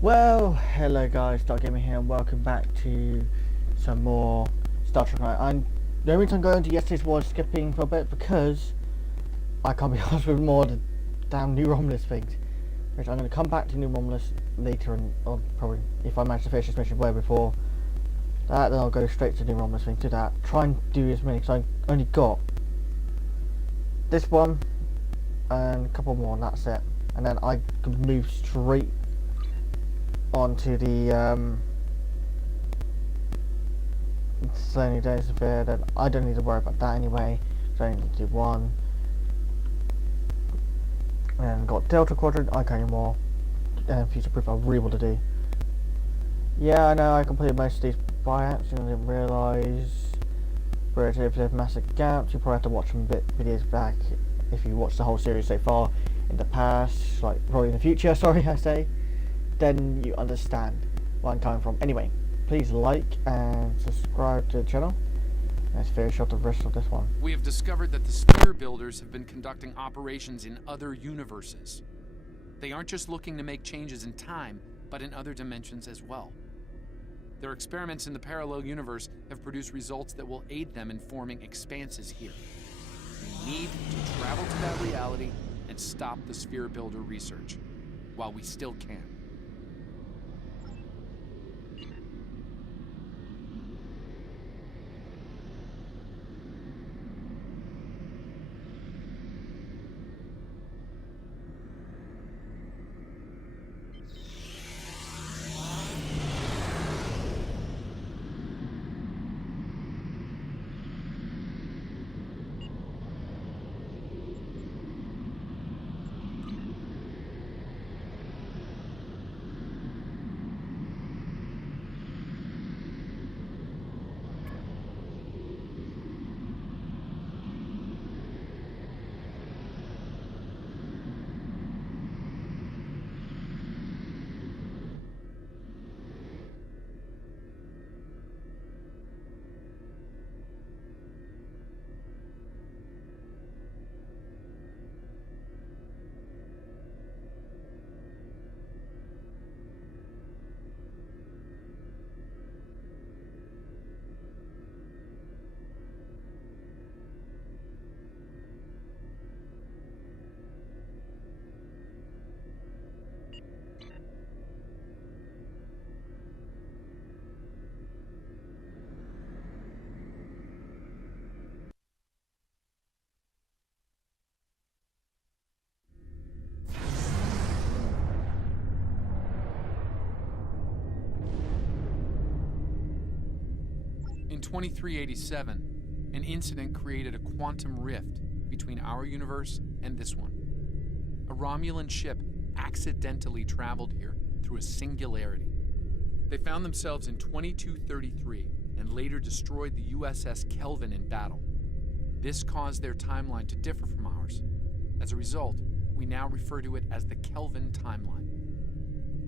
Well, hello guys, Dark Gaming here, and welcome back to some more Star Trek Online. The only reason I'm going to yesterday's was skipping for a bit because I can't be asked with more of the damn New Romulus things. Which I'm going to come back to New Romulus later, and or probably if I manage to finish this mission way before that, then I'll go straight to New Romulus thing. Do that. Try and do as many because I only got this one and a couple more, and that's it. And then I can move straight onto the Slowly Days Sphere. Then I don't need to worry about that anyway, so I only need to do one. And got Delta Quadrant, I can't anymore. And Future Proof I really want to do. Yeah, I know I completed most of these by accident, I didn't realise. Relative Massive Gaps, you probably have to watch some videos back if you watched the whole series so far in the past, like probably in the future, sorry I say. Then you understand where I'm coming from. Anyway, please like and subscribe to the channel. Let's finish off the rest of this one. We have discovered that the Sphere Builders have been conducting operations in other universes. They aren't just looking to make changes in time, but in other dimensions as well. Their experiments in the parallel universe have produced results that will aid them in forming expanses here. We need to travel to that reality and stop the Sphere Builder research, while we still can. In 2387, an incident created a quantum rift between our universe and this one. A Romulan ship accidentally traveled here through a singularity. They found themselves in 2233 and later destroyed the USS Kelvin in battle. This caused their timeline to differ from ours. As a result, we now refer to it as the Kelvin timeline.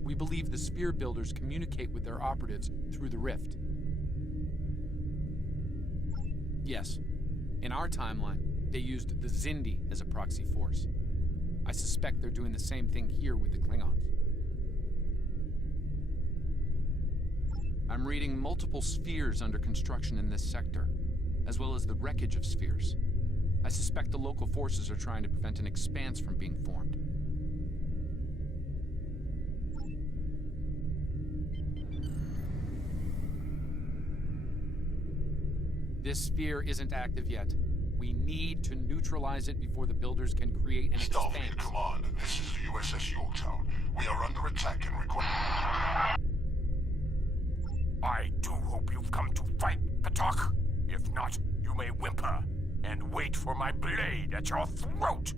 We believe the Sphere Builders communicate with their operatives through the rift. Yes, in our timeline, they used the Xindi as a proxy force. I suspect they're doing the same thing here with the Klingons. I'm reading multiple spheres under construction in this sector, as well as the wreckage of spheres. I suspect the local forces are trying to prevent an expanse from being formed. This sphere isn't active yet. We need to neutralize it before the Builders can create an expanse. Starfleet Command, this is the USS Yorktown. We are under attack and require... I do hope you've come to fight, Patok. If not, you may whimper and wait for my blade at your throat.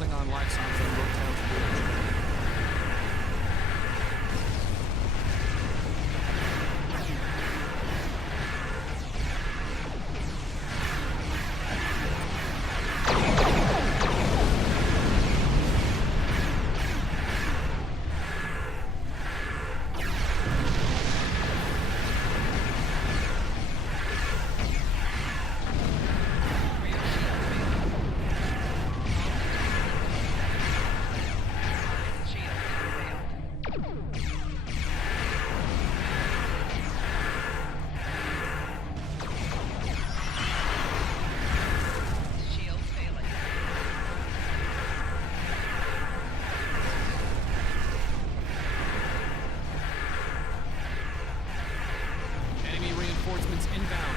Klingon life signs on Yorktown's bridge. Enemy reinforcements inbound.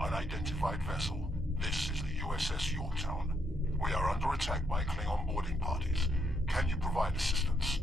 Unidentified vessel. This is the USS Yorktown. We are under attack by Klingon boarding parties. Can you provide assistance?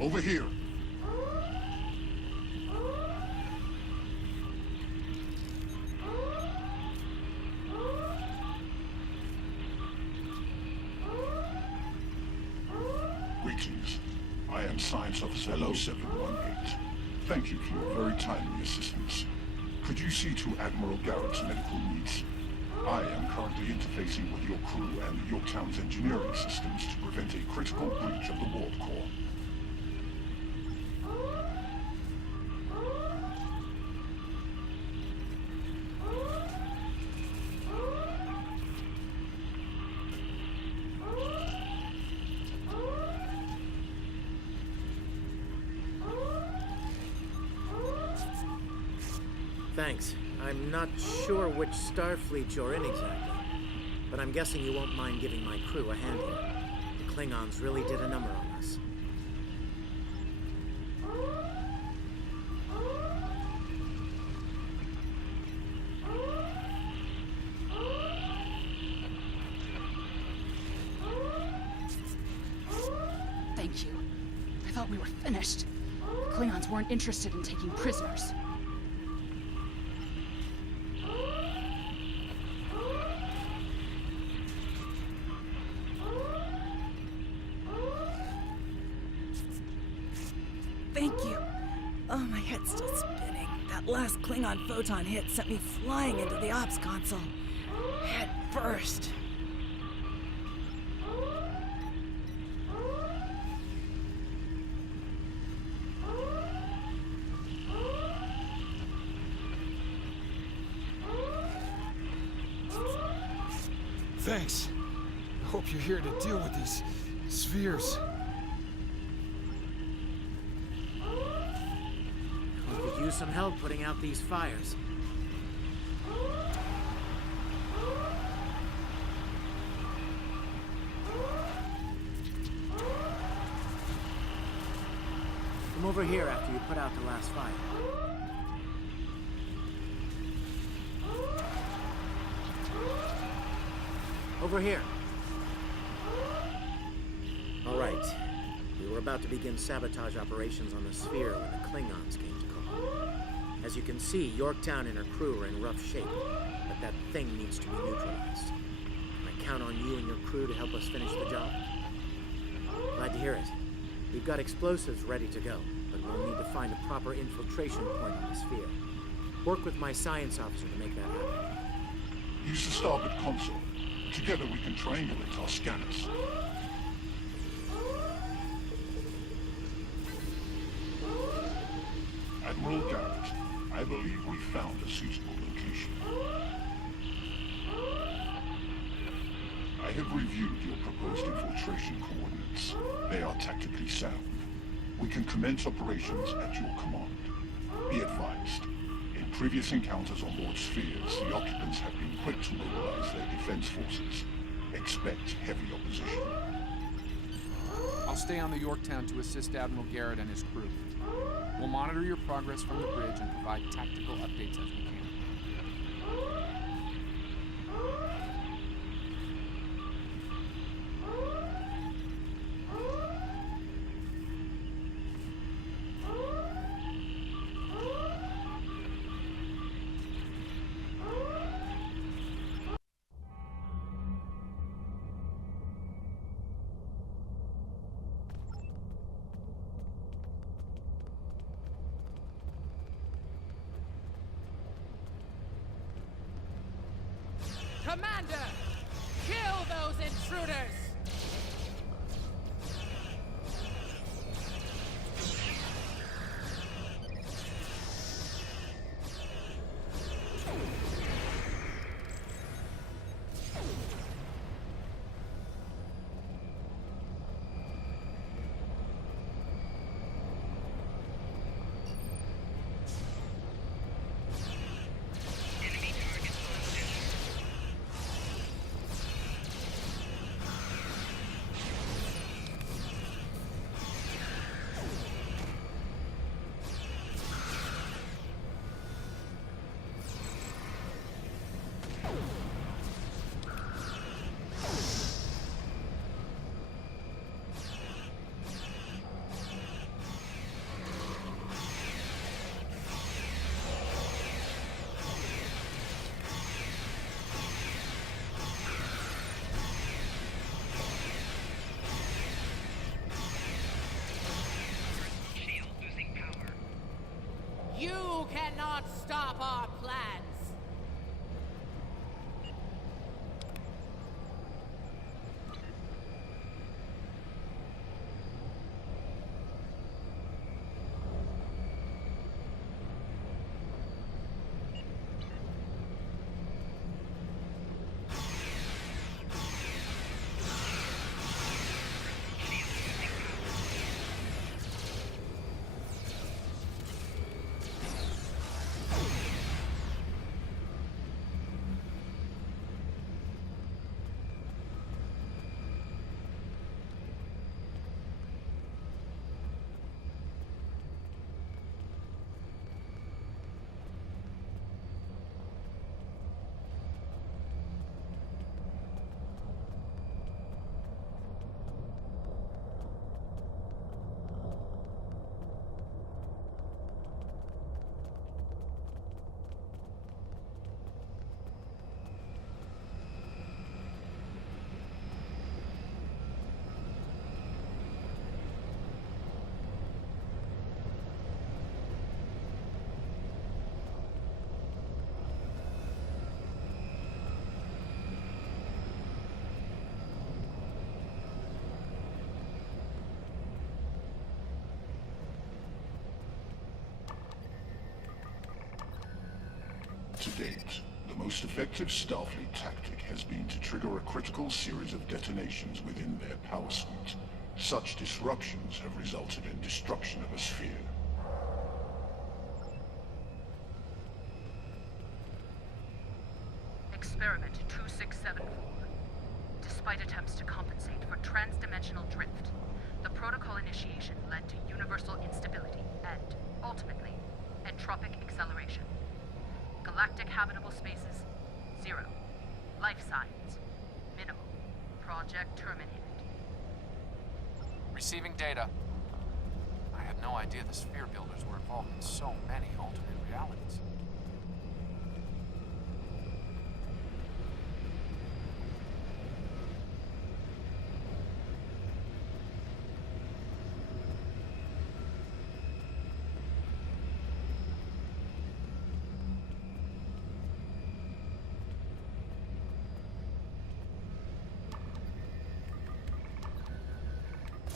Over here. Greetings. I am Science Officer 0718. Thank you for your very timely assistance. Could you see to Admiral Garrett's medical needs? I am currently interfacing with your crew and Yorktown's engineering systems to prevent a critical breach of the warp core. Thanks. I'm not sure which Starfleet you're in exactly, but I'm guessing you won't mind giving my crew a hand here. The Klingons really did a number on us. Thank you. I thought we were finished. The Klingons weren't interested in taking prisoners. Thank you. Oh, my head's still spinning. That last Klingon photon hit sent me flying into the ops console. Head first. Thanks. I hope you're here to deal with these spheres. We could use some help putting out these fires. Come over here after you put out the last fire. Over here. All right. We were about to begin sabotage operations on the sphere when the Klingons came to call. As you can see, Yorktown and her crew are in rough shape, but That thing needs to be neutralized. Can I count on you and your crew to help us finish the job? Glad to hear it. We've got explosives ready to go, but we'll need to find a proper infiltration point on the sphere. Work with my science officer to make that happen. Use the starboard console. Together we can triangulate our scanners. Admiral Garrett, I believe we found a suitable location. I have reviewed your proposed infiltration coordinates. They are tactically sound. We can commence operations at your command. Be advised, in previous encounters on board spheres, the occupants have been quick to mobilize their defense forces. Expect heavy opposition. I'll stay on the Yorktown to assist Admiral Garrett and his crew. We'll monitor your progress from the bridge and provide tactical updates as we can. Commander! Kill those intruders! You cannot stop our plans! To date, the most effective Starfleet tactic has been to trigger a critical series of detonations within their power suite. Such disruptions have resulted in destruction of a sphere. Experiment 2674. Despite attempts to compensate for transdimensional drift, the protocol initiation led to universal instability and, ultimately, entropic acceleration. Galactic habitable spaces, 0. Life signs, minimal. Project terminated. Receiving data. I had no idea the sphere builders were involved in so many alternate realities.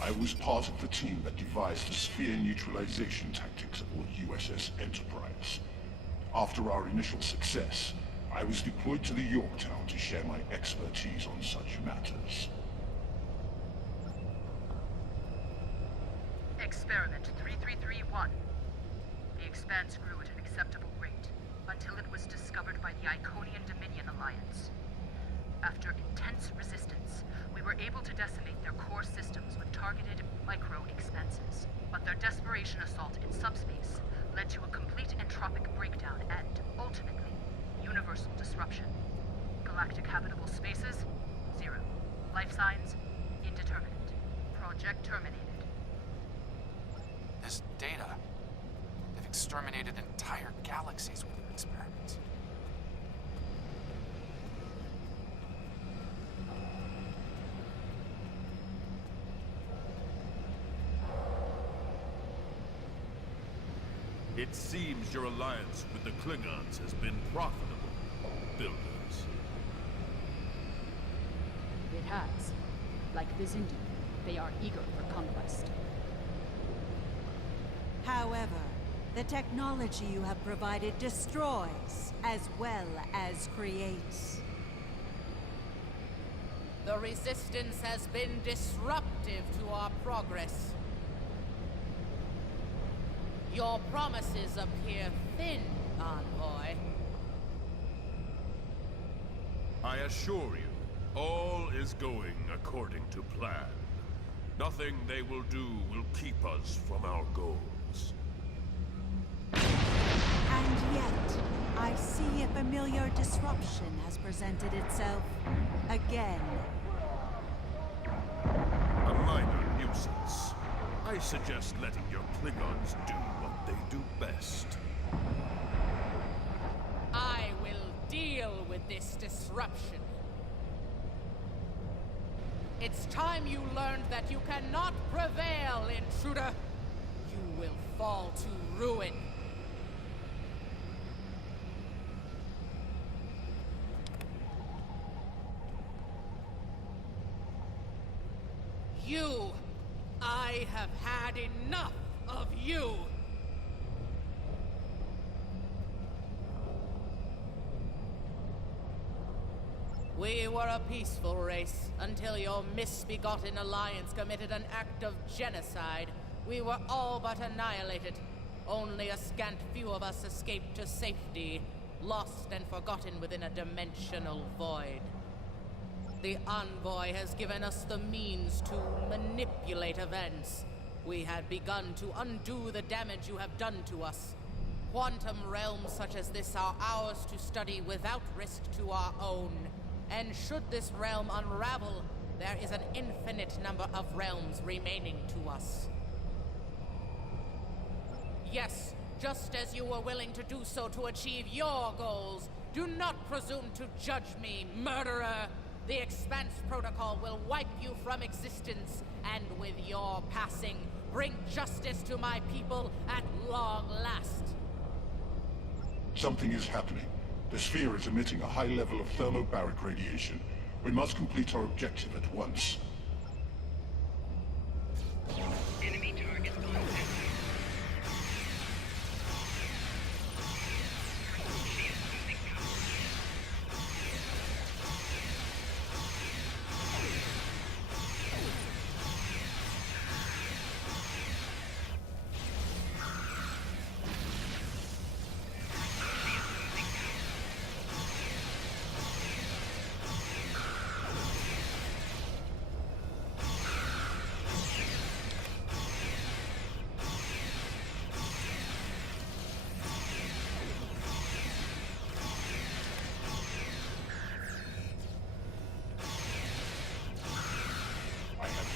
I was part of the team that devised the sphere neutralization tactics aboard USS Enterprise. After our initial success, I was deployed to the Yorktown to share my expertise on such matters. Experiment 3331. The Expanse grew at an acceptable rate, until it was discovered by the Iconian Dominion Alliance. After intense resistance, we were able to decimate their core systems with targeted micro-expanses. But their desperation assault in subspace led to a complete entropic breakdown and, ultimately, universal disruption. Galactic habitable spaces, 0. Life signs, indeterminate. Project terminated. This data. They've exterminated entire galaxies with their experiments. It seems your alliance with the Klingons has been profitable, builders. It has. Like Vizindu, they are eager for conquest. However, the technology you have provided destroys as well as creates. The Resistance has been disruptive to our progress. Your promises appear thin, Envoy. I assure you, all is going according to plan. Nothing they will do will keep us from our goals. And yet, I see a familiar disruption has presented itself again. A minor nuisance. I suggest letting your Klingons do what they do best. I will deal with this disruption. It's time you learned that you cannot prevail, intruder. You will fall to ruin. You! I have had enough of you! We were a peaceful race, until your misbegotten alliance committed an act of genocide. We were all but annihilated. Only a scant few of us escaped to safety, lost and forgotten within a dimensional void. The Envoy has given us the means to manipulate events. We had begun to undo the damage you have done to us. Quantum realms such as this are ours to study without risk to our own. And should this realm unravel, there is an infinite number of realms remaining to us. Yes, just as you were willing to do so to achieve your goals, do not presume to judge me, murderer! The Expanse Protocol will wipe you from existence, and with your passing, bring justice to my people at long last. Something is happening. The sphere is emitting a high level of thermobaric radiation. We must complete our objective at once. Enemy targets on set.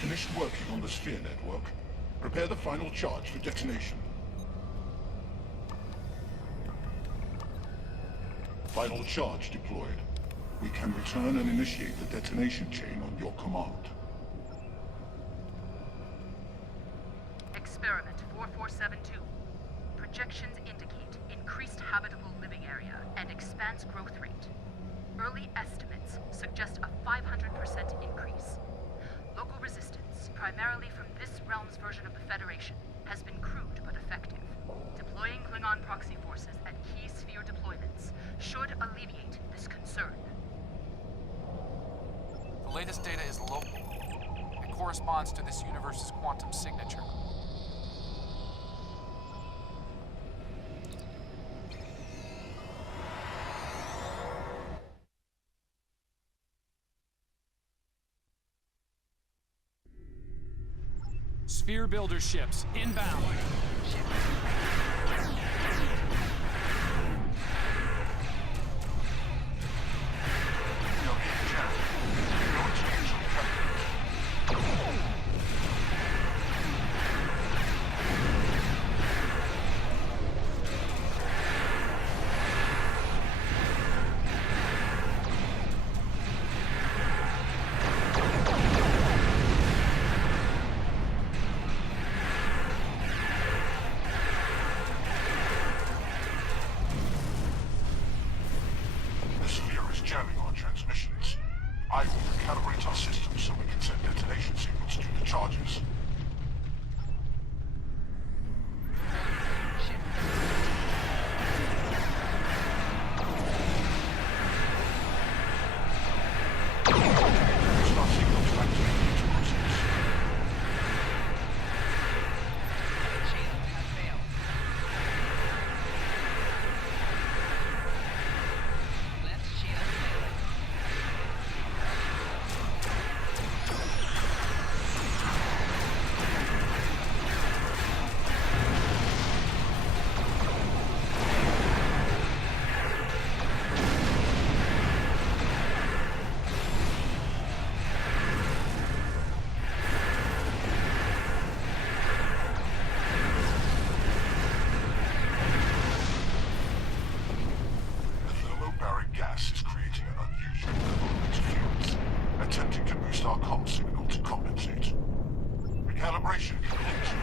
Finished working on the sphere network. Prepare the final charge for detonation. Final charge deployed. We can return and initiate the detonation chain on your command. Experiment 4472. Projections indicate increased habitable living area and expanse growth rate. Early estimates suggest a 500% increase. Local resistance, primarily from this realm's version of the Federation, has been crude but effective. Deploying Klingon proxy forces at key sphere deployments should alleviate this concern. The latest data is local. It corresponds to this universe's quantum signature. Sphere builder ships inbound. Jamming our transmissions. I will recalibrate our systems so we can send detonation signals to the charges. Start signals back to the process. Is creating an unusual level of interference, attempting to boost our comm signal to compensate. Recalibration complete.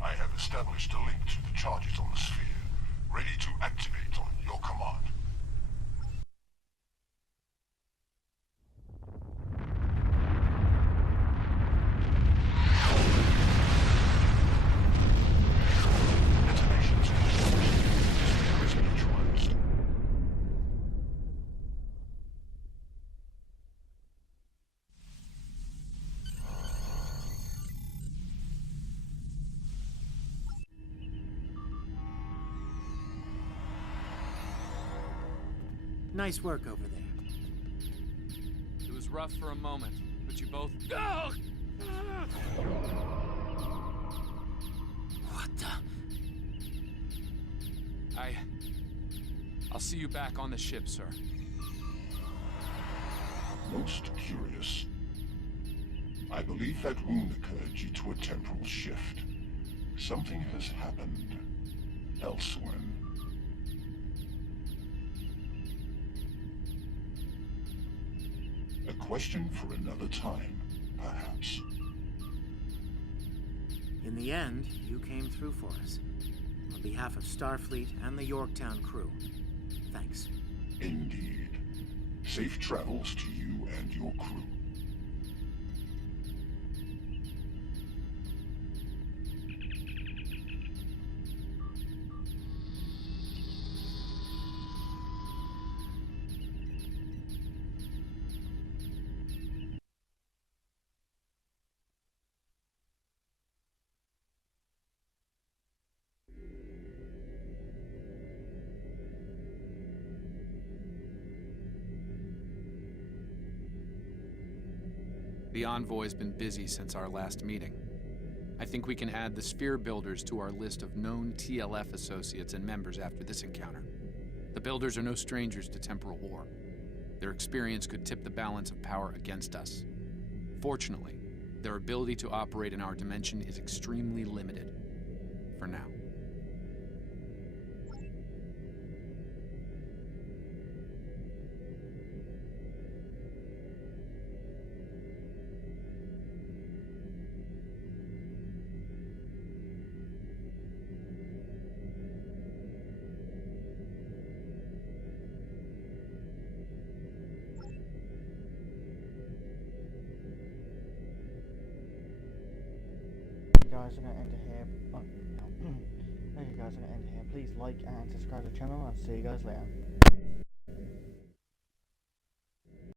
I have established a link to the charges on the sphere, ready to activate on your command. Detonations initiated. Sphere is neutralized. Nice work over there. It was rough for a moment, but you both... What the? I'll see you back on the ship, sir. Most curious. I believe that wound occurred due to a temporal shift. Something has happened elsewhere. A question for another time, perhaps. In the end, you came through for us. On behalf of Starfleet and the Yorktown crew, thanks. Indeed. Safe travels to you and your crew. The Envoy's been busy since our last meeting. I think we can add the Sphere Builders to our list of known TLF associates and members after this encounter. The Builders are no strangers to temporal war. Their experience could tip the balance of power against us. Fortunately, their ability to operate in our dimension is extremely limited. For now. Guys, I'm going to end it here. Thank you guys, I'm going to end it here. Please like and subscribe to the channel, and see you guys later.